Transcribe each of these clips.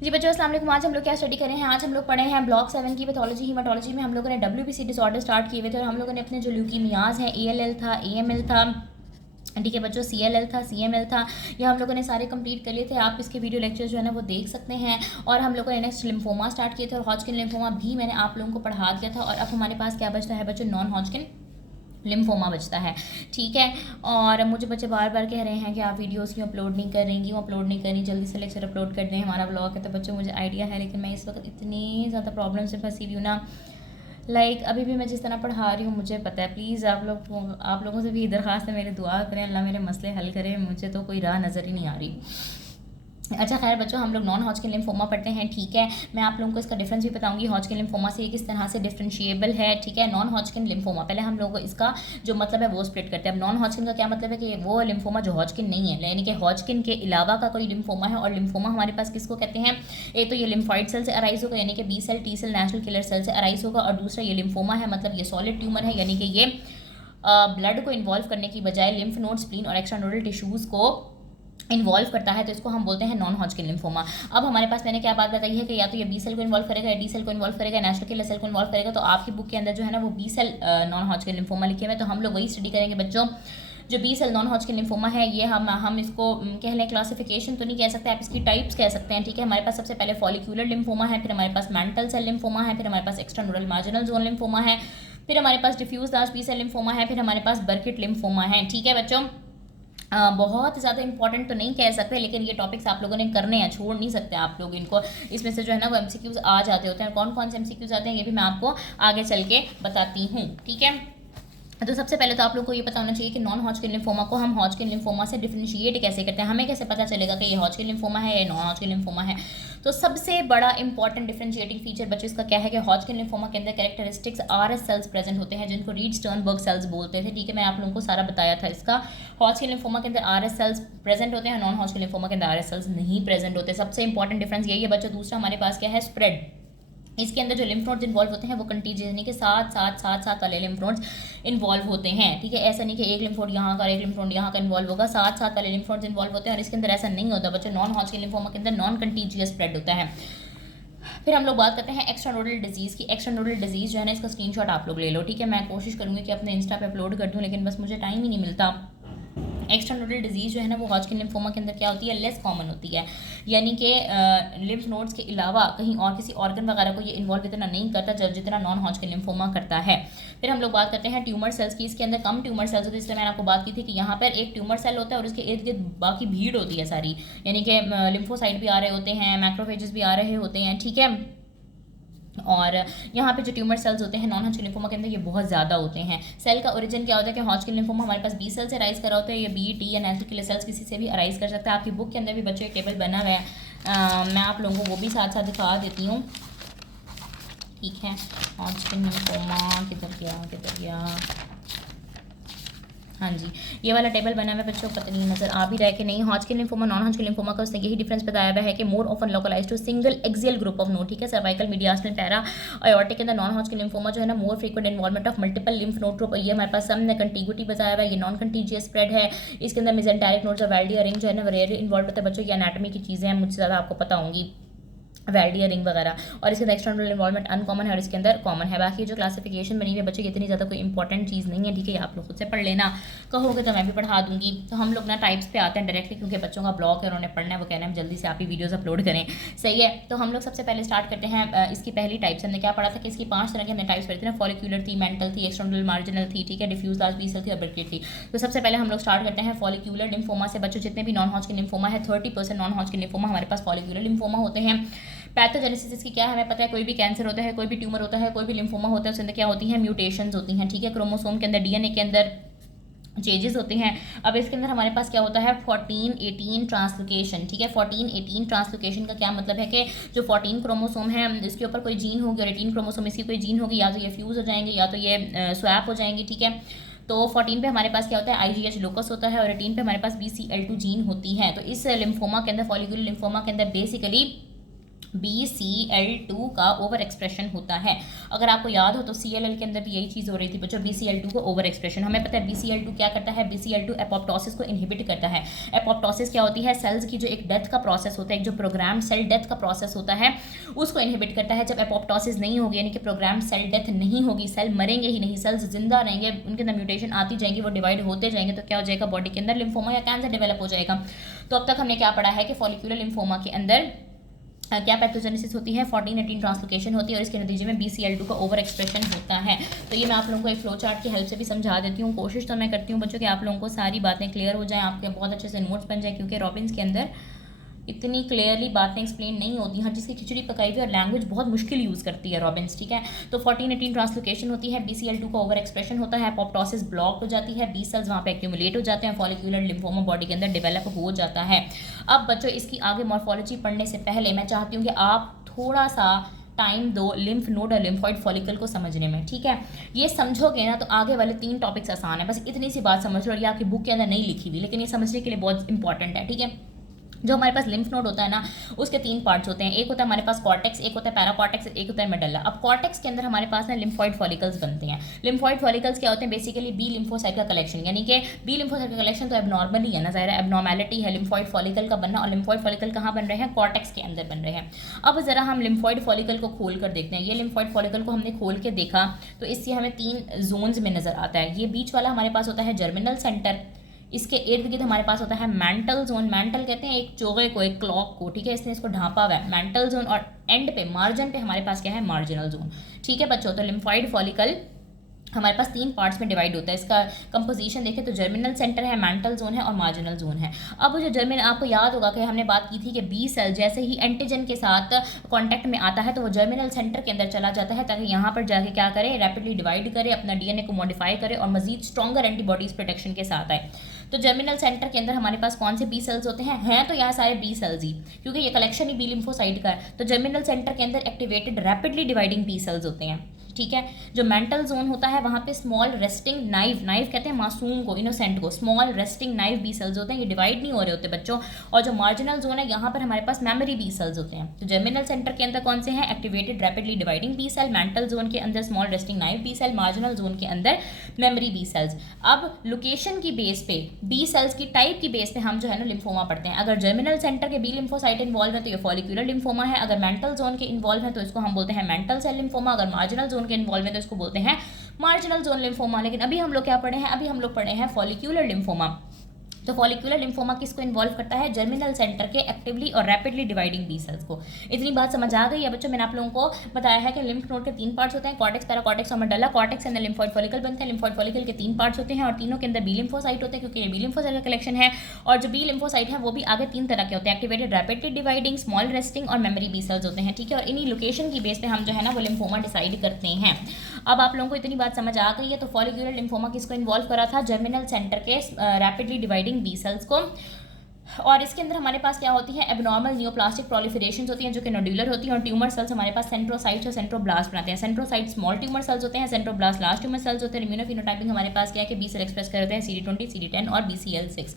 जी बच्चों अस्सलाम वालेकुम। आज हम लोग क्या स्टडी करें हैं? आज हम लोग पढ़े हैं ब्लॉक 7 की पैथोलॉजी हीमाटोलॉजी में हम लोगों ने WBC डिसऑर्डर स्टार्ट किए हुए थे और हम लोगों ने अपने जो ल्यूकीमियाज हैं ALL था, AML था, ठीक है बच्चों, CLL था, CML था, ये हम लोगों ने सारे कंप्लीट कर लिए थे। आप इसके वीडियो लेक्चर जो है ना वो देख सकते हैं। और हम लोगों ने नेक्स्ट लिम्फोमा स्टार्ट किए थे और हॉजकिन लिम्फोमा भी मैंने आप लोगों को पढ़ा दिया था। और अब हमारे पास क्या बचता है बच्चों? नॉन हॉजकिन लिम्फोमा बचता है, ठीक है। और मुझे बच्चे बार बार कह रहे हैं कि आप वीडियोस क्यों अपलोड नहीं कर रही, क्यों अपलोड नहीं कर रही, जल्दी से लेक्चर अपलोड कर दें, हमारा ब्लॉग है। तो बच्चों मुझे आइडिया है, लेकिन मैं इस वक्त इतनी ज़्यादा प्रॉब्लम से फंसी हुई हूँ ना, अभी भी मैं जिस तरह पढ़ा रही हूँ मुझे पता है। प्लीज़ आप लोगों से भी दरख्वास्त है, मेरे दुआ करें, अल्लाह मेरे मसले हल करे। मुझे तो कोई राह नज़र ही नहीं आ रही। अच्छा खैर बच्चों, हम लोग नॉन हॉजकिन लिम्फोमा पढ़ते हैं, ठीक है। मैं आप लोगों को इसका डिफरेंस भी बताऊंगी हॉजकिन लिम्फोमा से, ये किस तरह से डिफरेंशिएबल है, ठीक है। नॉन हॉजकिन लिम्फोमा, पहले हम लोग इसका जो मतलब है वो स्प्लिट करते हैं। अब नॉन हॉजकिन का क्या मतलब है कि वो लिम्फोमा जो हॉजकिन नहीं है, यानी कि हॉजकिन के अलावा का कोई लिम्फोमा है। और लिम्फोमा हमारे पास किसको कहते हैं? एक तो ये लिम्फॉइड सेल से अराइज होगा, यानी कि B cell, T cell, natural killer cell से अराइज होगा। और दूसरा ये लिम्फोमा है, मतलब ये सॉलिड ट्यूमर है, यानी कि ये ब्लड को इन्वॉल्व करने की बजाय लिम्फ नोड, स्प्लीन और एक्स्ट्रा नोडल टिश्यूज़ को इन्वॉल्व करता है, तो इसको हम बोलते हैं नॉन हॉजकिन लिम्फोमा। अब हमारे पास मैंने क्या बात बताई है कि या तो ये B सेल को इन्वॉल्व करेगा, या D सेल को इन्वॉल्व करेगा, नेचुरल किलर सेल को इन्वॉल्व करेगा। तो आपकी बुक के अंदर जो है ना वो B cell non Hodgkin lymphoma लिखे हुए हैं, तो हम लोग वही स्टडी करेंगे बच्चों। जो B cell non Hodgkin lymphoma है, ये हम इसको कह लें, क्लासिफिकेशन तो नहीं कह सकते, आप इसकी टाइप्स कह सकते हैं, ठीक है। हमारे पास सबसे पहले फॉलिक्यूलर लिम्फोमा है, फिर हमारे पास मैंटल सेल लिम्फोमा है, फिर हमारे पास extra nodal marginal zone lymphoma है, फिर हमारे पास diffuse large B cell lymphoma है, फिर हमारे पास बर्किट लिम्फोमा है, ठीक है बच्चों। बहुत ज़्यादा इंपॉर्टेंट तो नहीं कह सकते, लेकिन ये टॉपिक्स आप लोगों ने करने हैं, छोड़ नहीं सकते आप लोग इनको। इसमें से जो है ना वो MCQs आ जाते होते हैं। कौन कौन से MCQs आते हैं ये भी मैं आपको आगे चल के बताती हूँ, ठीक है। तो सबसे पहले तो आप लोग को ये पता होना चाहिए कि नॉन हॉजकिन लिम्फोमा को हम हॉजकिन लिम्फोमा से डिफरेंशिएट कैसे करते हैं। हमें कैसे पता चलेगा कि ये हॉजकिन लिम्फोमा है या नॉन हॉजकिन लिम्फोमा है? तो सबसे बड़ा इंपॉर्टेंट डिफरेंशिएटिंग फीचर बच्चों इसका क्या है कि हॉजकिन लिम्फोमा के अंदर कैरेक्टरिस्टिक्स RS सेल्स प्रेजेंट होते हैं, जिनको रीड स्टर्नबर्ग सेल्स बोलते थे, ठीक है। मैं आप लोगों को सारा बताया था इसका। हॉजकिन लिम्फोमा के अंदर RS सेल्स प्रेजेंट होते हैं, नॉन हॉजकिन लिम्फोमा के अंदर RS सेल्स नहीं प्रेजेंट होते। सबसे इंपॉर्टेंट डिफरेंस यही है बच्चों। दूसरा हमारे पास क्या है? स्प्रेड। इसके अंदर जो लिम्फ नोड्स इन्वॉल्व होते हैं वो कंटीजियस, यानी कि साथ वाले लिम्फ नोड्स इन्वॉल्व होते हैं, ठीक है। ऐसा नहीं कि एक लिम्फ नोड यहाँ का एक लिम्फ नोड यहाँ का इन्वॉल्व होगा, साथ वाले लिम्फ नोड्स इन्वॉल्व होते हैं। और इसके अंदर ऐसा नहीं होता बच्चों। नॉन हॉजकिन लिम्फोमा के अंदर नॉन कंटीजियस स्प्रेड होता है। फिर हम लोग बात करते हैं एक्स्ट्रा नोडल डिजीज़ की। एक्स्ट्रा नोडल डिजीज़ जो है ना, इसका स्क्रीनशॉट आप लोग ले लो, ठीक है। मैं कोशिश करूँगी कि अपने इंस्टा पे अपलोड कर दूँ, लेकिन बस मुझे टाइम ही नहीं मिलता। एक्स्ट्रा नोडल डिजीज़ जो है ना वो हॉजकिन लिम्फोमा के अंदर क्या होती है? लेस कॉमन होती है, यानी कि लिम्फ नोड्स के अलावा कहीं और किसी ऑर्गन वगैरह को ये इन्वॉल्व इतना नहीं करता जितना नॉन हॉजकिन लिम्फोमा करता है। फिर हम लोग बात करते हैं ट्यूमर सेल्स की। इसके अंदर कम ट्यूमर सेल्स होते हैं, इसलिए मैंने आपको बात की थी कि यहाँ पर एक ट्यूमर सेल होता है और उसके इर्द गिर्द बाकी भीड़ होती है सारी, यानी कि लिम्फोसाइट भी आ रहे होते हैं, मैक्रोफेजेस भी आ रहे होते हैं, ठीक है। और यहाँ पे जो ट्यूमर सेल्स होते हैं नॉन हॉजकिन लिम्फोमा के अंदर ये बहुत ज़्यादा होते हैं। सेल का ओरिजिन क्या होता है कि हॉजकिन लिम्फोमा हमारे पास B सेल से अराइज करा होता है, या B, T या नेचुरल किलर सेल्स किसी से भी अराइज कर सकता है। आपकी बुक के अंदर भी बच्चों एक टेबल बना हुआ है, मैं आप लोगों को वो भी साथ साथ दिखा देती हूँ, ठीक है। हॉजकिन लिम्फोमा किधर गया? हाँ जी, ये वाला टेबल बना हुआ है बच्चों, पता नहीं नजर आ भी रहा है कि नहीं। Hodgkin lymphoma non Hodgkin lymphoma का उसने यही डिफरेंस बताया हुआ है कि more often localize to single axial group of node, ठीक है। सर्वाइकल, मीडियास्टल, पैरा आयोर्टिक के अंदर नॉन हॉजकिन लिम्फोमा जो है ना मोर frequent involvement of multiple lymph node group. ये हमारे पास सबने कंटिग्यूटी बताया हुआ है, ये नॉन कंटीजियस स्प्रेड है। इसके अंदर मेसेंटेरिक नोड्स और वेल्डियर रिंग जो है ना रेयर इन्वॉल्व होता है बच्चों। ये एनाटॉमी की चीज़ें हैं, मुझसे ज़्यादा आपको पता होंगी, वेल्डियर रिंग वगैरह। और इसके अंदर एक्सटर्नल इन्वॉल्वमेंट अनकॉमन है और इसके अंदर कॉमन है। बाकी जो क्लासिफिकेशन बनी हुई है बच्चों, इतनी ज़्यादा कोई इंपॉर्टेंट चीज़ नहीं है, ठीक है। आप लोग खुद से पढ़ लेना, कहोगे तो मैं भी पढ़ा दूंगी। तो हम लोग ना टाइप्स पे आते हैं डायरेक्टली, क्योंकि बच्चों का ब्लॉग है, उन्होंने पढ़ना है, वो कहना है जल्दी से आप ही वीडियोज़ अपलोड करें, सही है। तो हम लोग सबसे पहले स्टार्ट करते हैं इसकी पहली टाइप से। हमने क्या पढ़ा था कि इसकी 5 तरह की हमने टाइप्स पढ़ी थी ना, फॉलिक्यूलर थी, मेंटल थी, एक्सटर्नल मार्जिनल थी, ठीक है, डिफ्यूज लार्ज B सेल थी और बर्किट थी। तो सबसे पहले हम लोग स्टार्ट करते हैं फॉलिक्यूलर लिम्फोमा से। बच्चों जितने भी नॉन हॉजकिन लिम्फोमा है 30% नॉन हॉजकिन लिम्फोमा हमारे पास फॉलिक्यूलर लिम्फोमा होते हैं। पैथोजेनेसिस इसकी क्या है हमें पता है, कोई भी कैंसर होता है, कोई भी ट्यूमर होता है, कोई भी लिम्फोमा होता है, उसके अंदर क्या होती हैं? म्यूटेशंस होती हैं, ठीक है। क्रोमोसोम के अंदर, DNA के अंदर चेंजेस होते हैं। अब इसके अंदर हमारे पास क्या होता है? 14-18 ट्रांसलोकेशन, ठीक है। 14-18 ट्रांसलोकेशन का क्या मतलब है कि जो 14 क्रोमोसोम है इसके ऊपर कोई जीन होगी और 18 क्रोमोसोम इसकी कोई जीन होगी, या तो ये फ्यूज़ हो जाएंगे या तो ये स्वैप हो जाएंगे, ठीक है। तो 14 पे हमारे पास क्या होता है? IGH लोकस होता है और 18 पे हमारे पास BCL2 जीन होती है। तो इस लिम्फोमा के अंदर, फॉलिक्यूलर लिम्फोमा के अंदर बेसिकली BCL2 का ओवर एक्सप्रेशन होता है। अगर आपको याद हो तो CLL के अंदर भी यही चीज़ हो रही थी बच्चों, BCL2 का ओवर एक्सप्रेशन। हमें पता है BCL2 क्या करता है, BCL2 एपोप्टोसिस को इनहिबिट करता है। एपोप्टोसिस क्या होती है, सेल्स की जो एक डेथ का प्रोसेस होता है, एक जो प्रोग्राम सेल डेथ का प्रोसेस होता है उसको इनहिबिट करता है। जब एपोप्टोसिस नहीं होगी यानी कि प्रोग्राम सेल डेथ नहीं होगी, सेल मरेंगे ही नहीं, सेल्स जिंदा रहेंगे, उनके अंदर म्यूटेशन आती जाएंगी, वो डिवाइड होते जाएंगे, तो क्या हो जाएगा, बॉडी के अंदर लिम्फोमा या कैंसर डेवलप हो जाएगा। तो अब तक हमने क्या पढ़ा है कि फॉलिकुलर लिम्फोमा के अंदर क्या पैथोजेनेसिस होती है, 14-18 ट्रांसलोकेशन होती है और इसके नतीजे में BCL2 का ओवर एक्सप्रेशन होता है। तो ये मैं आप लोगों को एक फ्लो चार्ट की हेल्प से भी समझा देती हूँ। कोशिश तो मैं करती हूँ बच्चों कि आप लोगों को सारी बातें क्लियर हो जाएं, आपके बहुत अच्छे से नोट्स बन जाए, क्योंकि रॉबिन्स के अंदर इतनी क्लियरली बातें एक्सप्लेन नहीं होती, हर चीज़ की खिचड़ी पकाई हुई और लैंग्वेज बहुत मुश्किल यूज़ करती है रॉबिन्स, ठीक है। तो 14-18 ट्रांसलोकेशन होती है, BCL2 का ओवर एक्सप्रेशन होता है, एपोप्टोसिस ब्लॉक हो जाती है, बी सेल्स वहाँ पे एक्यूमुलेट हो जाते हैं, फॉलिकुलर लिम्फोमा बॉडी के अंदर डेवलप हो जाता है। अब बच्चों इसकी आगे मॉर्फोलॉजी पढ़ने से पहले मैं चाहती हूँ कि आप थोड़ा सा टाइम दो लिम्फ नोड और लिम्फॉइड फॉलिकल को समझने में, ठीक है। ये समझोगे ना तो आगे वाले 3 टॉपिक्स आसान है, बस इतनी सी बात समझ लो। और ये आपकी बुक के अंदर नहीं लिखी हुई, लेकिन ये समझने के लिए बहुत इंपॉर्टेंट है, ठीक है। जो हमारे पास लिम्फ नोड होता है ना, उसके 3 पार्ट्स होते हैं। एक होता है हमारे पास कॉर्टेक्स, एक होता है पैराकॉर्टेक्स, एक होता है मेडल्ला। अब कॉर्टेक्स के अंदर हमारे पास ना लिम्फॉइड फॉलिकल्स बनते हैं। लिम्फॉइड फॉलिकल्स क्या होते हैं, बेसिकली बी लिम्फोसाइट का कलेक्शन, यानी कि बी लिम्फोसाइट का कलेक्शन तो एबनॉर्मल ही है ना, ज़ाहिर है एबनॉर्मेलिटी है लिम्फॉइड फॉलिकल का बनना। और लिम्फॉइड फॉलिकल कहाँ बन रहे हैं, कॉर्टेक्स के अंदर बन रहे हैं। अब जरा हम लिम्फॉइड फॉलिकल को खोल कर देखते हैं। ये लिम्फॉइड फॉलिकल को हमने खोल के देखा तो इससे हमें 3 जोन्स में नजर आता है। ये बीच वाला हमारे पास होता है जर्मिनल सेंटर, इसके इर्द गिर्द हमारे पास होता है मेंटल जोन। मेंटल कहते हैं एक चोगे को, एक क्लॉक को, ठीक है, इसने इसको ढांपा हुआ है मेंटल जोन। और एंड पे मार्जिन पे हमारे पास क्या है, मार्जिनल जोन, ठीक है बच्चों। तो लिम्फॉइड फॉलिकल हमारे पास 3 पार्ट्स में डिवाइड होता है। इसका कंपोजिशन देखें तो जर्मिनल सेंटर है, मेंटल जोन है और मार्जिनल जोन है। अब जो जर्मिनल, आपको याद होगा कि हमने बात की थी कि बी सेल जैसे ही एंटीजन के साथ कांटेक्ट में आता है तो वो जर्मिनल सेंटर के अंदर चला जाता है, ताकि यहाँ पर जाके क्या करे, रैपिडली डिवाइड करे, अपना DNA को मॉडिफाई करे और मजीद स्ट्रॉन्गर एंटीबॉडीज प्रोटेक्शन के साथ आए। तो जर्मिनल सेंटर के अंदर हमारे पास कौन से बी सेल्स होते हैं तो यहाँ सारे बी सेल्स ही, क्योंकि ये कलेक्शन ही बी लिम्फोसाइट का है। तो जर्मिनल सेंटर के अंदर activated rapidly dividing B cells होते हैं, ठीक है। जो मेंटल जोन होता है वहाँ पे स्मॉल रेस्टिंग नाइव, नाइव कहते हैं मासूम को, इनोसेंट को, small resting naive B cells होते हैं, ये डिवाइड नहीं हो रहे होते बच्चों। और जो मार्जिनल जोन है यहाँ पर हमारे पास मेमोरी बी सेल्स होते हैं। तो जर्मिनल सेंटर के अंदर कौन से हैं, activated rapidly dividing B cell, mantle zone के अंदर small resting naive B cell, marginal zone के अंदर मेमोरी बी सेल्स। अब लोकेशन की बेस पे, बी सेल्स की टाइप की बेस पे हम जो है ना लिम्फोमा पढ़ते हैं। अगर जर्मिनल सेंटर के बी लिम्फोसाइट इन्वॉल्व है तो ये फॉलिकुलर लिम्फोमा है। अगर मेंटल जोन के इन्वॉल्व है तो इसको हम बोलते हैं मेंटल सेल लिम्फोमा। अगर मार्जिनल जोन के इन्वॉल्व है तो इसको बोलते हैं मार्जिनल जोन लिम्फोमा। लेकिन अभी हम लोग क्या पढ़े हैं, अभी हम लोग पढ़े हैं फॉलिक्यूलर लिम्फोमा। तो फॉलिकुलर लिम्फोमा किसको इन्वॉल्व करता है, जर्मिनल सेंटर के एक्टिवली और रैपिडली डिवाइडिंग बी सेल्स को। इतनी बात समझ आ गई है बच्चों। मैंने आप लोगों को बताया है कि लिम्फ नोड के 3 पार्ट्स होते हैं, कॉर्टेक्स, पैराकॉर्टेक्स और मेडल्ला। कॉर्टेक्स के अंदर लिम्फॉइड फॉलिकल बनते हैं, लिम्फॉइड फॉलिकल के 3 पार्ट्स होते हैं और तीनों के अंदर बी लिम्फोसाइट होते हैं, क्योंकि ये बी लिम्फोसाइट का कलेक्शन है। और जो बी लिम्फोसाइट है वो भी आगे 3 तरह के होते हैं, activated rapidly dividing, small resting और मेमोरी बी सेल्स होते हैं, ठीक है। और इन्हीं लोकेशन की बेस पे हम जो है ना वो लिम्फोमा डिसाइड करते हैं। अब आप लोगों को इतनी बात समझ आ गई है। तो फॉलिक्यूलर लिम्फोमा किसको इन्वॉल्व करा था, जर्मिनल सेंटर के रैपिडली डिवाइडिंग बी सेल्स को। और इसके अंदर हमारे पास क्या होती है, एबनॉर्मल नियोप्लास्टिक प्रोलिफरेशन होती हैं जो कि नोड्यूलर होती हैं। और ट्यूमर सेल्स हमारे पास सेंट्रोसाइट्स और सेंट्रोब्लास्ट बनाते हैं। सेंट्रोसाइट स्मॉल ट्यूमर सेल्स होते हैं, सेंट्रोब्लास्ट लार्ज ट्यूमर सेल्स होते हैं। इम्यूनोफिनोटाइपिंग हमारे पास क्या है कि बी सेल एक्सप्रेस करते हैं CD20, CD10 और BCL6।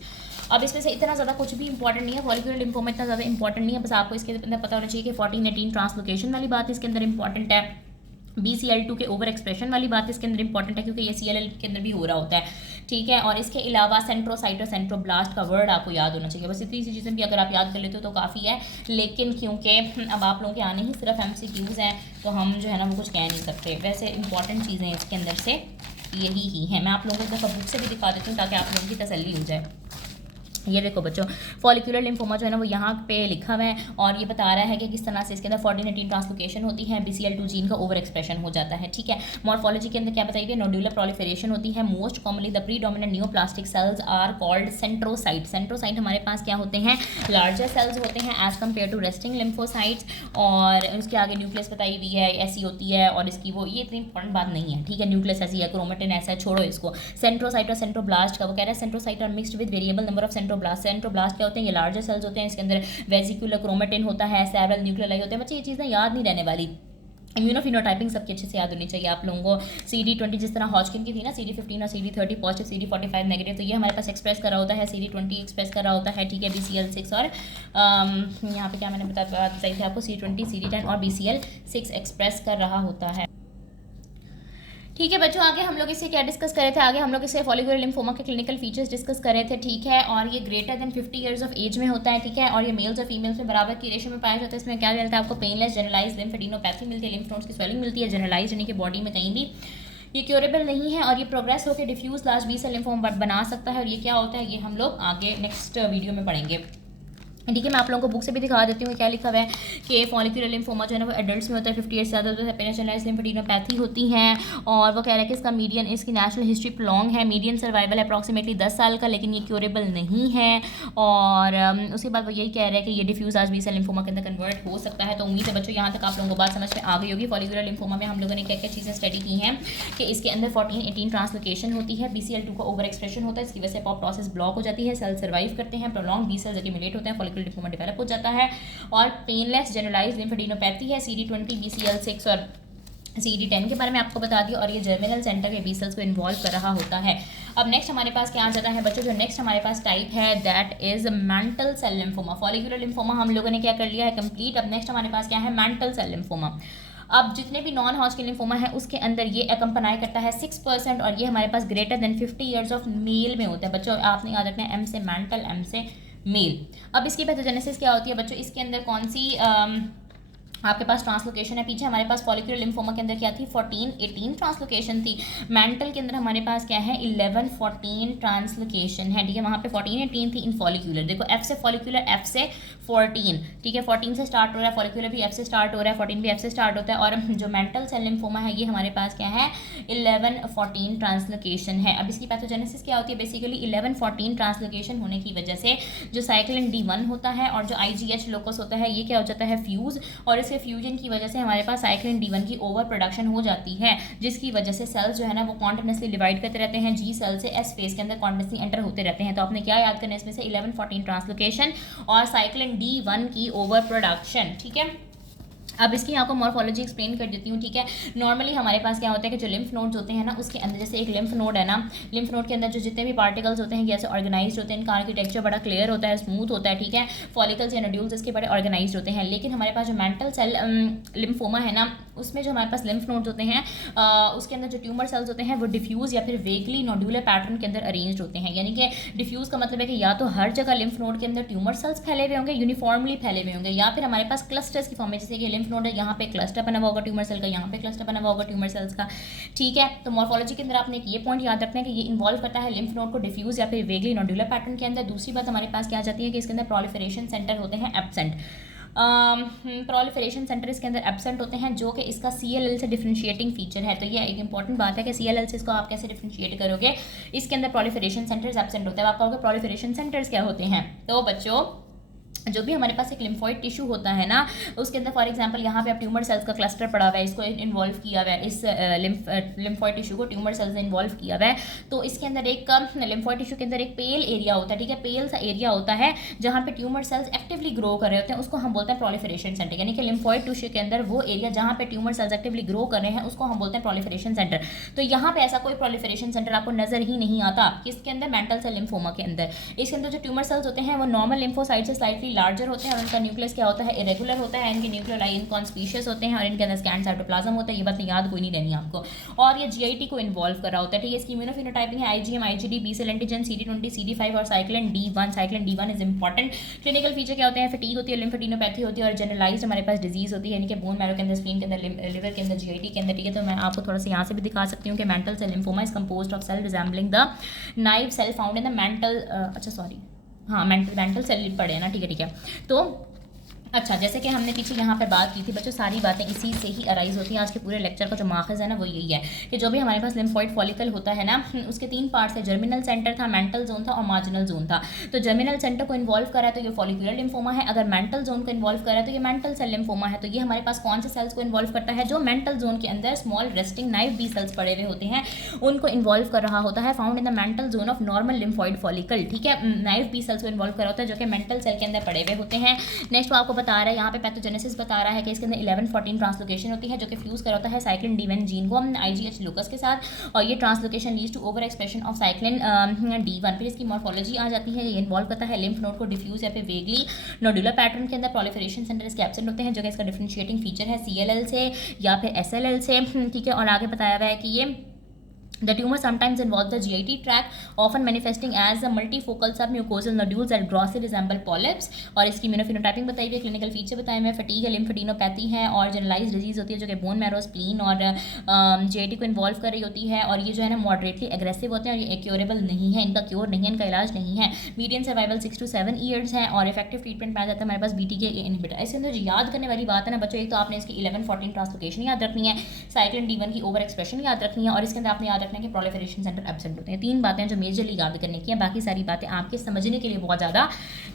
अब इसमें से इतना ज़्यादा कुछ भी इंपॉर्टेंट नहीं है, फॉलिकुलर लिम्फोमा इतना ज़्यादा इंपॉर्टेंट नहीं है, बस आपको इसके अंदर पता होना चाहिए कि 14-18 ट्रांसलोकेशन वाली बात इसके अंदर इंपॉर्टेंट है। BCL2 के ओवर एक्सप्रेशन वाली बात इसके अंदर इंपॉर्टेंट है, क्योंकि ये CLL के अंदर भी हो रहा होता है, ठीक है। और इसके अलावा सेंट्रोसाइट और सेंट्रोब्लास्ट का वर्ड आपको याद होना चाहिए। बस इतनी सी चीज़ें भी अगर आप याद कर लेते हो तो काफ़ी है। लेकिन क्योंकि अब आप लोगों के आने ही सिर्फ MCQs हैं तो हम जो है ना वो कुछ कह नहीं सकते। वैसे इंपॉर्टेंट चीज़ें इसके अंदर से यही ही हैं। मैं आप लोगों को बुक से भी दिखा देती हूँ ताकि आप लोगों की तसल्ली हो जाए। ये देखो बच्चों, फॉलिकुलर लिम्फोमा जो है ना वो यहाँ पे लिखा हुआ है और ये बता रहा है कि किस तरह से इसके अंदर 14-18 ट्रांसलोकेशन होती है, BCL2 जीन का ओवर एक्सप्रेशन हो जाता है, ठीक है। मॉर्फोलॉजी के अंदर क्या बताई गई, नोड्यूलर प्रोलिफरेशन होती है। Most commonly the predominant neoplastic cells are called centrocyte. Centrocyte हमारे पास क्या होते हैं, लार्जर सेल्स होते हैं as compared to resting lymphocytes. और उसके आगे न्यूक्लियस बताई हुई है, ऐसी होती है। और इसकी वो ये इतनी इंपॉर्टेंट बात नहीं है, ठीक है। न्यूक्लियस ऐसी है, क्रोमेटिन ऐसा है, छोड़ो इसको। सेंट्रोसाइट और सेंट्रोब्लास्ट का वो कह रहा है centrocyte are mixed with variable number of centroblast. Centroblast क्या होते हैं, ये लार्जर सेल्स होते हैं, इसके अंदर वेसिकुलर क्रोमेटिन होता है, सेवरल न्यूक्लियाई होते हैं। बच्चे ये चीज़ें याद नहीं रहने वाली, इम्यूनोफिनोटाइपिंग सबकी अच्छे से याद होनी चाहिए आप लोगों को। CD20 जिस तरह हॉजकिन की थी ना, CD15 और CD30 पॉजिटिव, CD45 नेगेटिव, तो ये हमारे पास एक्सप्रेस कर रहा होता है, CD20 एक्सप्रेस कर रहा होता है, ठीक है, BCL6 और यहाँ पे क्या मैंने बताई थी आपको, CD20, CD10 और BCL6 एक्सप्रेस कर रहा होता है। ठीक है बच्चों, आगे हम लोग इससे क्या डिस्कस कर रहे थे, आगे हम लोग इससे फॉलिकुलर लिम्फोमा के क्लिनिकल फीचर्स डिस्कस कर रहे थे, ठीक है। और ये greater than 50 years of age में होता है, ठीक है, और ये मेल्स और फीमेल्स में बराबर की रेशो में पाया जाता है। इसमें क्या मिलता है आपको, पेनलेस जनरलाइज लिम्फेडिनोपैथी मिलती है, लिम्फ नोड्स की स्वेलिंग मिलती है जनरलाइज, यानी कि बॉडी में कहीं भी। ये क्योरेबल नहीं है और ये प्रोग्रेस होकर diffuse large B cell lymphoma बना सकता है। और ये क्या होता है, ये हम लोग आगे नेक्स्ट वीडियो में पढ़ेंगे, ठीक है। मैं आप लोगों को बुक से भी दिखा देती हूँ क्या लिखा हुआ है कि फॉलिकुलर लिम्फोमा जो है ना वो एडल्ट्स में होता है, 50 ईयर्स से ज़्यादा होता है, पेनिसिलिन लिम्फेडिनोपैथी होती हैं। और वो कह रहा है कि इसका मीडियन, इसकी नेचुरल हिस्ट्री लॉन्ग है, मीडियन सर्वाइवल है अप्रॉक्सीमेटली 10 साल का, लेकिन ये क्योरेबल नहीं है। और उसके बाद वो यही कह रहा है कि ये डिफ्यूज आज बी सेल लिम्फोमा के अंदर कन्वर्ट हो सकता है। तो उम्मीद है बच्चों यहाँ तक आप लोगों को बात समझ में आ गई होगी। फॉलिकुलर लिम्फोमा में हम लोगों ने क्या क्या चीज़ें स्टडी की हैं कि इसके अंदर 14-18 ट्रांसलोकेशन होती है, BCL2 का ओवर एक्सप्रेशन होता है, इसकी वजह से पॉप प्रोसेस ब्लॉक हो जाती है, सेल सर्वाइव करते हैं, प्रोलॉन्ग बी सेल्स एक्यूमुलेट होते हैं, फॉलिकुलर लिम्फोमा डेवलप हो जाता है। और पेनलेस जनरलाइज्ड लिम्फेडिनोपैथी है, CD20, BCL6 और CD10 के बारे में आपको बता दिया। और ये जर्मिनल सेंटर के बी सेल्स को इन्वॉल्व कर रहा होता है। अब नेक्स्ट हमारे पास क्या आ जाता है बच्चों, जो नेक्स्ट हमारे पास टाइप है that is mantle cell lymphoma. Follicular lymphoma हम लोगों ने क्या कर लिया है कंप्लीट। अब नेक्स्ट हमारे पास क्या है, मैंटल सेल लिम्फोमा। अब जितने भी नॉन हॉजकिन लिम्फोमा है उसके अंदर ये एकम्पनाई करता है 6%, और ये हमारे पास greater than 50 years of male में होता है। बच्चों आपने याद रखना है, M से मैंटल, M से मेल। अब इसकी पैथोजेनेसिस क्या होती है बच्चों, इसके अंदर कौन सी आपके पास ट्रांसलोकेशन है। पीछे हमारे पास फॉलिकुलर लिम्फोमा के अंदर क्या थी, 14-18 ट्रांसलोकेशन थी। मेंटल के अंदर हमारे पास क्या है, 11-14 ट्रांसलोकेशन है, ठीक है। वहाँ पे 14-18 थी इन फॉलिकुलर। देखो F से फॉलिकुलर, F से 14, ठीक है, 14 से स्टार्ट हो रहा है, फॉलिकुलर भी F से स्टार्ट हो रहा है, 14 भी F से स्टार्ट होता है। और जो मेंटल सेल लिम्फोमा है ये हमारे पास क्या है, 11-14 ट्रांसलोकेशन है। अब इसकी पैथोजेनेसिस क्या होती है, बेसिकली 11-14 ट्रांसलोकेशन होने की वजह से जो साइक्लिन D1 होता है और जो IGH लोकस होता है ये क्या हो जाता है, फ्यूज़। और इस फ्यूजन की वजह से हमारे पास साइक्लिन D1 की ओवर प्रोडक्शन हो जाती है, जिसकी वजह से सेल्स जो है ना वो कॉन्टिन्यूसली डिवाइड करते रहते हैं, G सेल से S फेज के अंदर कॉन्टिन्यूसली एंटर होते रहते हैं। तो आपने क्या याद करना है इसमें से, 11-14 ट्रांसलोकेशन और साइक्लिन D1 की ओवर प्रोडक्शन, ठीक है। अब इसकी आपको मॉर्फोलॉजी एक्सप्लेन कर देती हूँ, ठीक है। नॉर्मली हमारे पास क्या होता है कि जो लिम्फ नोड्स होते हैं ना उसके अंदर, जैसे एक लिम्फ नोड है ना, लिम्फ नोड के अंदर जो जितने भी पार्टिकल्स होते हैं कैसे ऑर्गेनाइज्ड होते हैं, इनका आर्किटेक्चर बड़ा क्लियर होता है, स्मूथ होता है, ठीक है। फॉलिकल्स या नोड्यूल्स इसके बड़े ऑर्गेनाइज्ड होते हैं। लेकिन हमारे पास जो मेंटल सेल लिम्फोमा है ना उसमें जो हमारे पास लिम्फ नोड्स होते हैं उसके अंदर जो ट्यूमर सेल्स होते हैं वो डिफ्यूज़ या फिर वेगली नोड्यूलर पैटर्न के अंदर अरेंज्ड होते हैं। यानी कि डिफ्यूज़ का मतलब है कि या तो हर जगह लिम्फ नोड के अंदर ट्यूमर सेल्स फैले हुए होंगे, यूनिफॉर्मली फैले हुए होंगे, या फिर हमारे पास क्लस्टर्स की फॉर्म में, जैसे कि लिम्फ नोड है यहाँ पे क्लस्टर बना हुआ होगा ट्यूमर सेल का, यहाँ पे क्लस्टर बना हुआ होगा ट्यूमर सेल्स का, ठीक है। तो मॉर्फोलॉजी के अंदर आपने ये पॉइंट याद रखना है कि ये इन्वॉल्व करता है लिम्फ नोड को डिफ्यूज या फिर वेगली नोड्यूलर पैटर्न के अंदर। दूसरी बात हमारे पास क्या आ जाती है कि इसके अंदर प्रोलिफरेशन सेंटर होते हैं एब्सेंट। प्रोलिफरेशन सेंटर इसके अंदर एब्सेंट होते हैं, जो कि इसका CLL से डिफरेंशिएटिंग फीचर है। तो ये एक इंपॉर्टेंट बात है कि CLL से इसको आप कैसे डिफरेंशिएट करोगे। इसके अंदर प्रोलिफरेशन सेंटर्स एब्सेंट होते हैं। आप कहोगे प्रोलिफरेशन सेंटर्स क्या होते हैं, तो बच्चों जो भी हमारे पास एक लिम्फॉइड टिश्यू होता है ना उसके अंदर फॉर एग्जांपल यहाँ पे आप ट्यूमर सेल्स का क्लस्टर पड़ा हुआ है, इसको इन्वॉल्व किया हुआ है, इस लिम्फॉइड टिश्यू को ट्यूमर सेल्स ने इन्वॉल्व किया हुआ है। तो इसके अंदर एक लिम्फॉइड टिश्यू के अंदर एक पेल एरिया होता है, ठीक है, पेल सा एरिया होता है जहाँ पे ट्यूमर सेल्स एक्टिवली ग्रो कर रहे होते हैं, उसको हम बोलते हैं प्रोलिफरेशन सेंटर। यानी कि लिम्फॉइड टिश्यू के अंदर वो एरिया जहाँ पे ट्यूमर सेल्स एक्टिवली ग्रो कर रहे हैं उसको हम बोलते हैं प्रोलिफरेशन सेंटर। तो यहाँ पे ऐसा कोई प्रोलिफरेशन सेंटर आपको नजर ही नहीं आता किसके अंदर, मेंटल सेल लिम्फोमा के अंदर। इसके अंदर जो ट्यूमर सेल्स होते हैं वो नॉर्मल लिम्फोसाइट से स्लाइटली लार्जर होते हैं, इनका न्यूक्लियस क्या होता है, इरेगुलर होता है, इनके न्यूक्लियोलाई इनकॉन्स्पीशियस होते हैं और इनके अंदर स्कैंड साइटोप्लाज्म होता है। ये बात याद कोई नहीं रहनी आपको। और ये GIT को इन्वॉल्व कर रहा होता है, ठीक है। इसकी इम्यूनोफिनोटाइपिंग है IgM, IgD, B cell antigen, CD20, CD5 और cyclin D1। Cyclin D1 is important. Clinical feature क्या होते हैं, फटीग होती है, लिम्फेडिनोपैथी होती है और जनरलाइज्ड हमारे पास डिजीज होती है, यानी कि बोन मैरो के अंदर, स्प्लीन के अंदर, लिवर के अंदर, GIT के अंदर, ठीक है। तो मैं आपको थोड़ा सा यहाँ से भी दिखा सकती हूँ कि mantle cell lymphoma is composed of cell resembling the naive cell found in the mantle, अच्छा सॉरी हाँ मेंटल सेल पड़े हैं ना, ठीक है ठीक है। तो अच्छा, जैसे कि हमने पीछे यहाँ पर बात की थी बच्चों, सारी बातें इसी से ही अराइज होती हैं। आज के पूरे लेक्चर का जो माखज़ है ना वो यही है कि जो भी हमारे पास लिम्फॉइड फॉलिकल होता है ना उसके 3 पार्ट्स है, जर्मिनल सेंटर था, मेंटल जोन था और मार्जिनल जोन था। तो जर्मिनल सेंटर को इन्वॉल्व करा है तो ये फॉलिकुलर लिम्फोमा है, अगर मेंटल जोन को इन्वॉल्व करा है तो ये मेंटल सेल लिम्फोमा है। तो ये हमारे पास कौन से सेल्स को इन्वॉल्व करता है, जो मेंटल जोन के अंदर small resting naive B cells पड़े हुए होते हैं उनको इन्वॉल्व कर रहा होता है, found in the mental zone of normal lymphoid follicle, ठीक है। नाइव बी सेल्स को इन्वॉल्व करा होता है जो कि मेंटल सेल के अंदर पड़े हुए होते हैं। नेक्स्ट आपको बता रहा है यहाँ पे पैथोजेनेसिस बता रहा है कि इसके अंदर 11-14 ट्रांसलोकेशन होती है जो कि फ्यूज़ कर होता है साइक्लिन D1 जीन को IGH लोकस के साथ, और ये translocation leads to over expression of cyclin D1। फिर इसकी मॉर्फोलॉजी आ जाती है, ये इन्वॉल्व करता है लिम्फ नोड को डिफ्यूज या फिर वेगली नोडुलर पैटर्न के अंदर। प्रोलिफरेशन सेंटर इसके एब्सेंट होते हैं जो कि इसका डिफरेंशिएटिंग फीचर है CLL से या फिर SLL से, ठीक है। और आगे बताया हुआ है कि ये The tumor sometimes involves the GIT tract, often manifesting as a multifocal submucosal nodules that grossly resemble polyps। और इसकी इम्यूनोफिनोटाइपिंग बताई हुई है, क्लिनिकल फीचर बताए हुए हैं, फटीग है, लिम्फेडिनोपैथी है और जनरलाइज डिजीज होती है जो कि बोन मैरो, स्प्लीन और GIT को इन्वॉल्व कर रही होती है। और ये जो है ना मॉडरेटली एग्रेसिव होते हैं और ये क्योरेबल नहीं है, इनका क्योर नहीं है, इनका इलाज नहीं है। मीडियन सर्वाइवल 6 to 7 ईयर्स है और इफेक्टिव ट्रीटमेंट पाया जाता है हमारे पास BTK इनहिबिटर। इसके अंदर याद करने वाली बात है ना बच्चों, एक तो आपने इसकी 11-14 ट्रांसलोकेशन याद रखनी है, साइक्लिन D1 की ओवर एक्सप्रेशन याद रखनी है, और इसके अंदर आपने याद रखना है कि प्रोलिफरेशन एब्सेंट होते हैं। 3 बातें जो मेजरली याद करने की हैं, बाकी सारी बातें आपके समझने के लिए बहुत ज़्यादा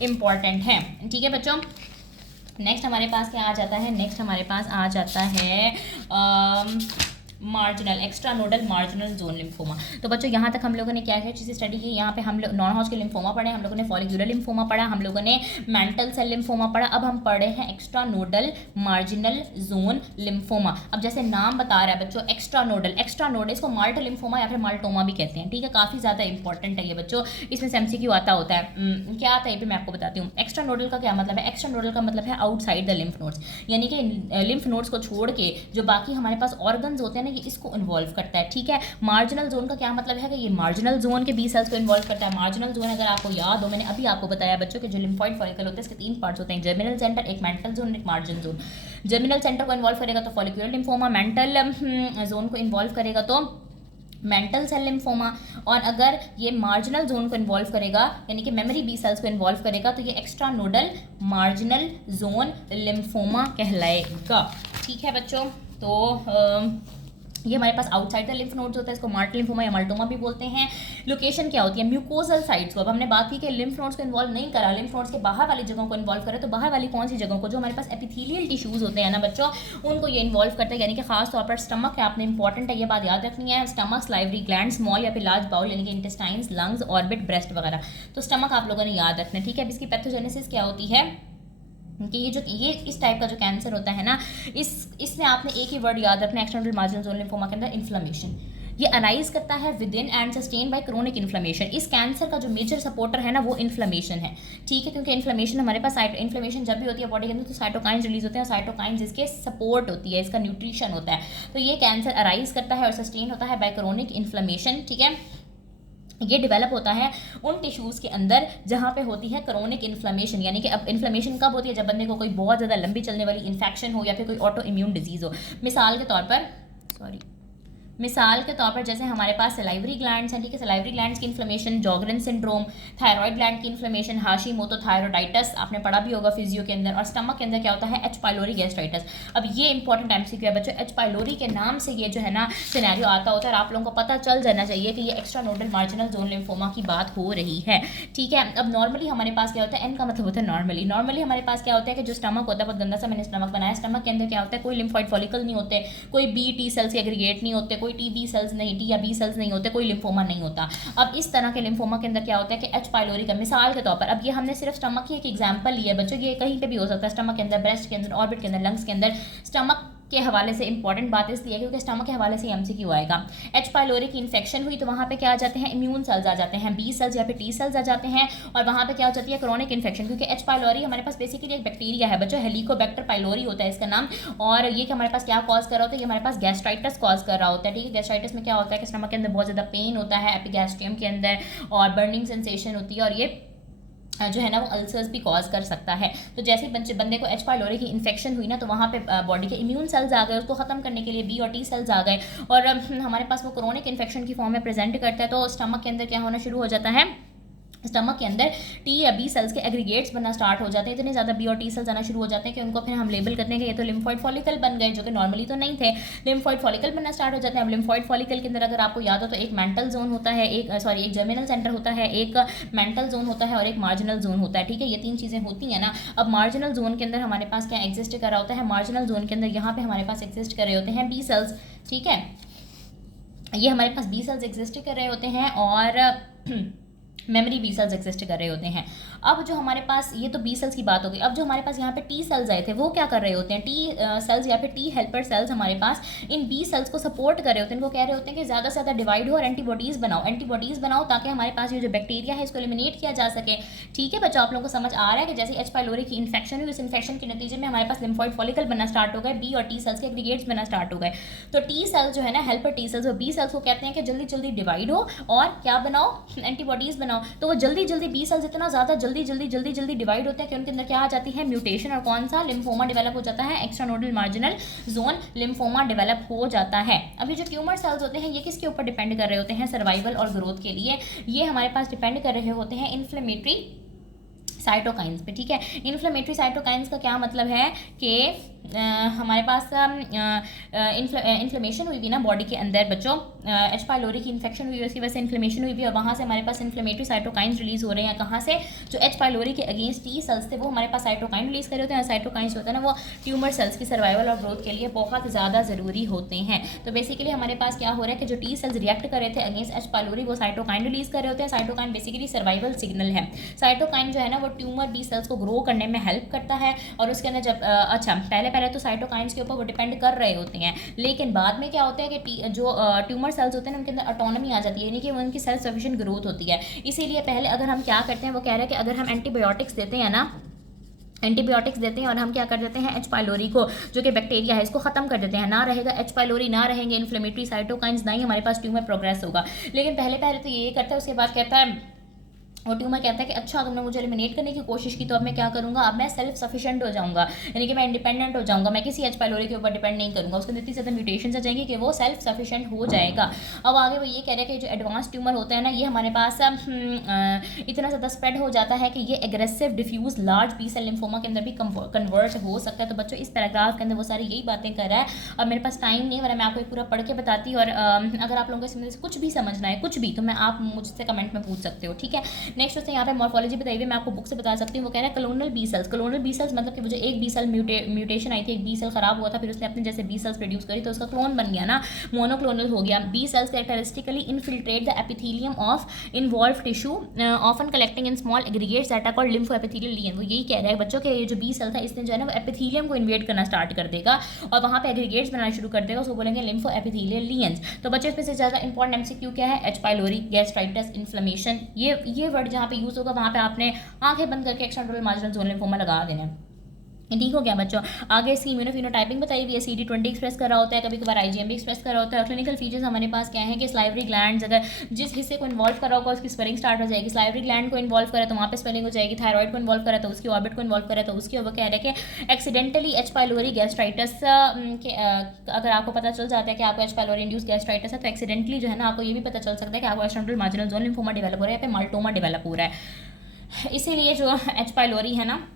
इंपॉर्टेंट हैं, ठीक है बच्चों। नेक्स्ट हमारे पास क्या आ जाता है, नेक्स्ट हमारे पास आ जाता है marginal extra nodal marginal zone lymphoma. तो बच्चों यहाँ तक हम लोगों ने क्या क्या चीज़ें स्टडी की, यहाँ पे हम लोग नॉन हॉस्किन लिम्फोमा पढ़े, हम लोगों ने फॉलिक्यूलर लिम्फोमा पढ़ा, हम लोगों ने मेंटल सेल लिम्फोमा पढ़ा। अब हम पढ़े हैं extra nodal marginal zone lymphoma. अब जैसे नाम बता रहा है बच्चों एक्स्ट्रा नोडल, इसको माल्ट लिम्फोमा या फिर माल्टोमा भी कहते हैं, ठीक है। काफ़ी ज़्यादा इंपॉर्टेंट है ये बच्चों, इसमें से MCQ आता होता है। क्या आता है ये भी मैं आपको बताती हूँ। एक्स्ट्रा नोडल का क्या मतलब है, एक्स्ट्रा नोडल का मतलब है आउटसाइड द लिम्फ नोड्स, यानी कि लिम्फ नोड्स को छोड़ के जो बाकी हमारे पास ऑर्गन्स होते हैं ना, ये इसको इन्वॉल्व करता है, ठीक है। मार्जिनल जोन का क्या मतलब है कि ये मार्जिनल जोन के B सेल्स को इन्वॉल्व करता है। मार्जिनल जोन अगर आपको याद हो, मैंने अभी आपको बताया बच्चों के जो लिम्फॉइड फॉलिकल होते हैं इसके 3 पार्ट्स होते हैं, जर्मिनल सेंटर, एक मेंटल जोन, एक मार्जिनल जोन। जर्मिनल सेंटर को इन्वॉल्व करेगा तो फॉलिक्यूलर लिम्फोमा, मेंटल जोन को इन्वॉल्व करेगा तो मेंटल सेल लिम्फोमा, और अगर ये मार्जिनल जोन को इन्वॉल्व करेगा यानी कि मेमोरी B सेल्स को इन्वॉल्व करेगा तो ये extra nodal marginal zone lymphoma कहलाएगा, ठीक है बच्चों। तो ये हमारे पास आउटसाइड द लिम्फ नोड्स होता है, इसको मार्ट लिम्फोमा या माल्टोमा भी बोलते हैं। लोकेशन क्या होती है, म्यूकोजल साइट्स को। अब हमने बात की कि लिम्फ नोड्स को इन्वॉल्व नहीं करा, लिम्फ नोड्स के बाहर वाली जगहों को इन्वॉल्व करे, तो बाहर वाली कौन सी जगहों को, जो हमारे पास एपिथेलियल टिश्यूज होते हैं ना बच्चों, उनको ये इन्वॉल्व करता है, यानी कि खास तौर पर स्टमक है, आपने इंपॉर्टेंट है ये बात याद रखनी है। स्टमक, स्लाइवरी ग्लैंड, स्मॉल या फिर लार्ज बाउल यानी कि इंटेस्टाइन्स, लंग्स, ऑर्बिट, ब्रेस्ट वगैरह। तो स्टमक आप लोगों ने याद रखना है, ठीक है। अब इसकी पैथोजेनेसिस क्या होती है कि ये इस टाइप का जो कैंसर होता है ना, इसमें आपने एक ही वर्ड याद रखना है एक्सटर्नल मार्जिनल जोन लिम्फोमा के अंदर, इन्फ्लेमेशन। ये अराइज करता है within and sustain by chronic inflammation. इस कैंसर का जो मेजर सपोर्टर है ना वो इन्फ्लेमेशन है, ठीक है, क्योंकि इन्फ्लेमेशन हमारे पास इन्फ्लेमेशन जब भी होती है बॉडी के अंदर तो साइटोकाइंस रिलीज होते हैं, और साइटोकाइंस इसके सपोर्ट होती है, इसका न्यूट्रिशन होता है। तो ये कैंसर अराइज करता है और सस्टेन होता है बाय क्रोनिक इन्फ्लेमेशन, ठीक है। ये डेवलप होता है उन टिश्यूज़ के अंदर जहाँ पे होती है क्रोनिक इन्फ्लेमेशन, यानी कि अब इन्फ्लेमेशन कब होती है, जब बंदे को कोई बहुत ज़्यादा लंबी चलने वाली इन्फेक्शन हो या फिर कोई ऑटो इम्यून डिजीज़ हो। मिसाल के तौर पर जैसे हमारे पास सलाइवरी ग्लैंड्स हैं, ठीक है, सलाइवरी ग्लैंड्स की इन्फ्लेमेशन, जॉगरन सिंड्रोम, थायराइड ग्लैंड की इन्फ्लेमेशन, हाशिमोतो थायरोडाइटिस, आपने पढ़ा भी होगा फिजियो के अंदर। और स्टमक के अंदर क्या होता है, एच पाइलोरी गैस्ट्राइटिस। अब ये इंपॉर्टेंट MCQ है बच्चों, एच पाइलोरी के नाम से ये जो है ना सिनेरियो आता होता है, और आप लोगों को पता चल जाना चाहिए कि ये extra nodal marginal zone lymphoma की बात हो रही है, ठीक है। अब नॉर्मली हमारे पास क्या होता है, एन का मतलब होता है नॉर्मली हमारे पास क्या होता है कि जो स्टमक होता है, बहुत गंदा सा मैंने स्टमक बनाया, स्टमक के अंदर क्या होता है, कोई लिम्फॉइड फॉलिकल नहीं होते, कोई B-T सेल्स एग्रीगेट नहीं होते, कोई TB सेल्स नहीं, T या B सेल्स नहीं होते, कोई लिम्फोमा नहीं होता। अब इस तरह के लिम्फोमा के अंदर क्या होता है कि एच पाइलोरी का मिसाल के तौर पर, अब ये हमने सिर्फ स्टमक की एक एग्जांपल लिया है बच्चों, ये कहीं पे भी हो सकता है, स्टमक के अंदर, ब्रेस्ट के अंदर, ऑर्बिट के अंदर, लंग्स के अंदर। स्टमक के हवाले से इंपॉर्टेंट बात इसलिए क्योंकि स्टमक के हवाले से MCQ आएगा। एच पाइलोरी की इन्फेक्शन हुई तो वहाँ पे क्या आ जाते हैं, इम्यून सेल्स आ जाते हैं, B सेल्स या फिर T सेल्स आ जाते हैं, और वहाँ पे क्या हो जाती है, क्रोनिक इन्फेक्शन। क्योंकि एच पाइलोरी हमारे पास बेसिकली एक बैक्टीरिया है बच्चों, हेलिकोबैक्टर पाइलोरी होता है इसका नाम, और ये कि हमारे पास क्या कॉज कर रहा होता है, ये हमारे पास गैस्ट्राइटिस कॉज कर रहा होता है, ठीक है। गैस्ट्राइटिस में क्या होता है कि स्टमक के अंदर बहुत ज़्यादा पेन होता है, एपिगैस्ट्रियम के अंदर, और बर्निंग सेंसेशन होती है, और ये जो है ना वो अल्सर्स भी कॉज कर सकता है। तो जैसे ही बंदे को एच पाइलोरी की इन्फेक्शन हुई ना, तो वहाँ पे बॉडी के इम्यून सेल्स आ गए, उसको ख़त्म करने के लिए B और T सेल्स आ गए, और हमारे पास वो क्रोनिक इन्फेक्शन की फॉर्म में प्रेजेंट करता है। तो स्टमक के अंदर क्या होना शुरू हो जाता है, स्टमक के अंदर T या B सेल्स के एग्रीगेट्स बनना स्टार्ट हो जाते हैं, इतने ज़्यादा B और T सेल्स आना शुरू हो जाते हैं कि उनको फिर हम लेबल करते हैं कि ये तो लिम्फॉइड फॉलिकल बन गए, जो कि नॉर्मली तो नहीं थे, लिम्फॉइड फॉलिकल बनना स्टार्ट हो जाते हैं। अब लिम्फॉइड फॉलिकल के अंदर अगर आपको याद हो तो एक मेंटल जोन होता है, एक जर्मिनल सेंटर होता है, एक मेंटल जोन होता है, और एक मार्जिनल जोन होता है, ठीक है। ये 3 चीज़ें होती हैं ना। अब मार्जिनल जोन के अंदर हमारे पास क्या एग्जिस्ट कर रहा होता है, मार्जिनल जोन के अंदर यहाँ पे हमारे पास एग्जिस्ट कर रहे होते हैं B सेल्स, ठीक है, ये हमारे पास B सेल्स एग्जिस्ट कर रहे होते हैं, और मेमोरी B सेल्स एग्जिस्ट कर रहे होते हैं। अब जो हमारे पास, ये तो बी सेल्स की बात हो गई, अब जो हमारे पास यहाँ पे टी सेल्स आए थे वो क्या कर रहे होते हैं, टी सेल्स या फिर टी हेल्पर सेल्स हमारे पास इन बी सेल्स को सपोर्ट कर रहे होते हैं, इनको कह रहे होते हैं कि ज़्यादा से ज़्यादा डिवाइड हो और एंटीबॉडीज़ बनाओ ताकि हमारे पास ये जो बैक्टीरिया है इसको एलिमिनेट किया जा सके। ठीक है बच्चों, आप लोगों को समझ आ रहा है कि जैसे एच पाइलोरी की इन्फेक्शन हुई, उस इन्फेक्शन के नतीजे में हमारे पास लिम्फॉइड फॉलिकल बनना स्टार्ट हो गए, बी और टी सेल्स के एग्रीगेट्स बनना स्टार्ट हो गए। तो टी सेल्स जो है ना, हेल्पर टी सेल्स, वो बी सेल्स को कहते हैं कि जल्दी जल्दी डिवाइड हो और क्या बनाओ, एंटीबॉडीज़ बनाओ। तो वो जल्दी जल्दी बी सेल्स इतना ज़्यादा जल्दी डिवाइड होते हैं कि उनके अंदर क्या आ जाती है, म्यूटेशन, और कौन सा, लिम्फोमा डेवलप हो जाता है, एक्स्ट्रानोडल मार्जिनल जोन लिम्फोमा डेवलप हो जाता है। अभी जो ट्यूमर सेल्स होते हैं ये किसके ऊपर डिपेंड कर रहे होते हैं, सर्वाइवल और ग्रोथ के लिए ये हमारे पास डिपेंड कर रहे होते हैं इन्फ्लेमेटरी साइटोकाइंस पे। ठीक है, इन्फ्लेमेटरी साइटोकाइंस का क्या मतलब है कि हमारे पास इन्फ्लेमेशन हुई भी ना बॉडी के अंदर बच्चों, एच पाइलोरी की इन्फेक्शन हुई, उसकी वजह से इन्फ्लेमेशन हुई भी, और वहाँ से हमारे पास इन्फ्लेमेटरी साइटोकाइंस रिलीज हो रहे हैं। कहाँ से, जो एच पाइलोरी के अगेंस्ट टी सेल्स थे वो हमारे पास साइटोकाइन रिलीज कर रहे होते हैं। साइटोकाइंस होता है ना, वो ट्यूमर सेल्स की सर्वाइवल और ग्रोथ के लिए बहुत ज़्यादा ज़रूरी होते हैं। तो बेसिकली हमारे पास क्या हो रहा है कि जो टी सेल्स रिएक्ट कर रहे थे अगेंस्ट एच पाइलोरी, वो साइटोकाइन रिलीज कर रहे होते हैं। साइटोकाइन बेसिकली सर्वाइवल सिग्नल है। साइटोकाइन जो है ना वो ट्यूमर बी सेल्स को ग्रो करने में हेल्प करता है, और उसके अंदर जब अच्छा पहले तो साइटोकाइंस के ऊपर वो डिपेंड कर रहे होते हैं, लेकिन बाद में क्या होता है कि जो ट्यूमर सेल्स होते हैं ना उनके अंदर ऑटोनॉमी आ जाती है, यानी कि उनकी सेल्फ सफिशिएंट ग्रोथ होती है। इसीलिए पहले अगर हम क्या करते हैं, वो कह रहे हैं कि अगर हम एंटीबायोटिक्स देते हैं ना, एंटीबायोटिक्स देते हैं और हम क्या कर देते हैं, एच पाइलोरी को, जो कि बैक्टीरिया है, इसको खत्म कर देते हैं, ना रहेगा एच पाइलोरी, ना रहेंगे इन्फ्लेमेटरी साइटोकाइंस, ना ही हमारे पास ट्यूमर प्रोग्रेस होगा। लेकिन पहले तो ये करता है, उसके बाद कहता है वो ट्यूमर कहता है कि अच्छा तुमने मुझे एलिमिनेट करने की कोशिश की तो अब मैं क्या करूंगा, अब मैं सेल्फ सफिशिएंट हो जाऊंगा, यानी कि मैं इंडिपेंडेंट हो जाऊंगा, मैं किसी एच पाइलोरी के ऊपर डिपेंड नहीं करूंगा, उसके अंदर इतनी ज़्यादा म्यूटेशन आ जाएंगे कि वो सेल्फ सफिशिएंट हो जाएगा। अब आगे वो ये कह रहे हैं कि जो एडवांस ट्यूमर होता है ना, ये हमारे पास इतना ज़्यादा स्प्रेड हो जाता है कि ये aggressive diffuse large B cell lymphoma के अंदर भी कन्वर्ट हो सकता है। तो बच्चों इस पैराग्राफ के अंदर वो सारी यही बातें कर रहा है। अब मेरे पास टाइम नहीं, वरना मैं आपको पूरा पढ़ के बताती, और अगर आप लोगों को इसमें से कुछ भी समझना है, कुछ भी, तो मैं आप मुझसे कमेंट में पूछ सकते हो। ठीक है, नेक्स्ट उससे यहाँ पे मॉर्फोलॉजी बताई हुई, मैं आपको बुक से बता सकती हूँ। वो कह रहा है क्लोनल बी सेल्स मतलब कि मुझे एक बी सेल म्यूटेशन आई थी, एक बी सेल खराब हुआ था, फिर उसने अपने जैसे बी सेल्स प्रोड्यूस करी तो उसका क्लोन बन गया ना, मोनोक्लोनल हो गया। B cells characteristically infiltrate the epithelium of involve tissue often collecting in small aggregates that are called lymphoepithelial lesion. वो यही कह रहा है बच्चों के ये जो बी सेल था इसने जो है ना वो एपिथेलियम को इन्वेड करना स्टार्ट कर देगा और वहाँ पे एग्रीगेट्स बनाना शुरू कर देगा, उसको बोलेंगे लिम्फोएपिथेलियल लीजन्स। तो बच्चों इसमें से ज़्यादा इंपॉर्टेंट एमसीक्यू क्या है, एच पाइलोरी, गैस्ट्राइटिस, इन्फ्लेमेशन, ये वर्ड जहाँ पे यूज़ होगा वहाँ पे आपने आंखें बंद करके एक्स्ट्रानोडल मार्जिनल जोन लिम्फोमा लगा देना है। ठीक हो गया बच्चों। आगे इसकी इम्यूनोफिनोटाइपिंग बताई हुई है, CD20 एक्सप्रेस कर रहा होता है, कभी कभार IgM भी एक्सप्रेस कर रहा होता है। क्लिनिकल फीचर्स हमारे पास क्या है कि स्लाइवरी ग्लैंड्स, अगर जिस हिस्से को इन्वॉल्व कर रहा होगा उसकी स्वेलिंग स्टार्ट हो जाएगी। स्लाइवरी ग्लैंड को इन्वॉल्व करे तो वहाँ पे स्वेलिंग हो जाएगी। थायराइड को इन्वॉल्व करे तो उसकी, ऑर्बिट को इन्वॉल्व करे तो उसकी। वो कह रहे हैं कि एक्सीडेंटली एच पाइलोरी गैस्ट्राइटिस के अगर आपको पता चल जाता है कि आपको एच पाइलोरी इंड्यूस गैस्ट्राइटिस है तो एक्सीडेंटली जो है ना आपको ये भी पता चल सकता है कि आपको एक्स्ट्रानोडल मार्जिनल जोन लिम्फोमा डेवलप हो रहा है, या फिर माल्टोमा डेवलप हो रहा है। इसीलिए जो एच पाइलोरी है ना,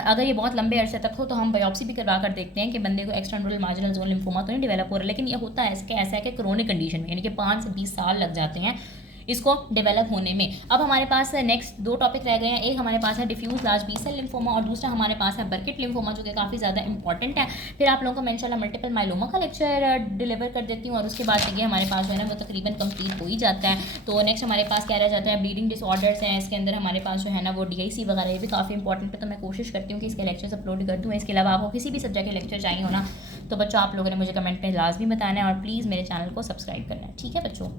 अगर ये बहुत लंबे अरसे तक हो तो हम बायोप्सी भी करवा कर देखते हैं कि बंदे को एक्स्ट्रानोडल मार्जिनल जोन लिम्फोमा तो नहीं डेवलप हो रहा है। लेकिन ये होता है ऐसा है कि क्रोनिक कंडीशन में, यानी कि 5 से 20 साल लग जाते हैं इसको डेवलप होने में। अब हमारे पास नेक्स्ट 2 टॉपिक रह गए हैं। एक हमारे पास है diffuse large B cell lymphoma और दूसरा हमारे पास है बर्किट लिम्फोमा, जो कि काफ़ी ज़्यादा इंपॉर्टेंट है। फिर आप लोगों को मैं इंशाल्लाह मल्टीपल माइलोमा का लेक्चर डिलीवर कर देती हूँ और उसके बाद से ये हमारे पास जो है ना वो तकरीबन कंप्लीट हो ही जाता है। तो नेक्स्ट हमारे पास क्या रह जाता है, ब्लीडिंग डिसऑर्डर्स हैं। इसके अंदर हमारे पास जो है ना वो DIC वगैरह ये भी काफ़ी इंपॉर्टेंट है, तो मैं कोशिश करती हूँ कि इसके लेक्चर्स अपलोड कर दूँ। इसके अलावा आपको किसी भी सब्जेक्ट के लेक्चर चाहिए हो ना तो बच्चों आप लोगों ने मुझे कमेंट में लाजमी बताना है और प्लीज़ मेरे चैनल को सब्सक्राइब करना है। ठीक है बच्चों।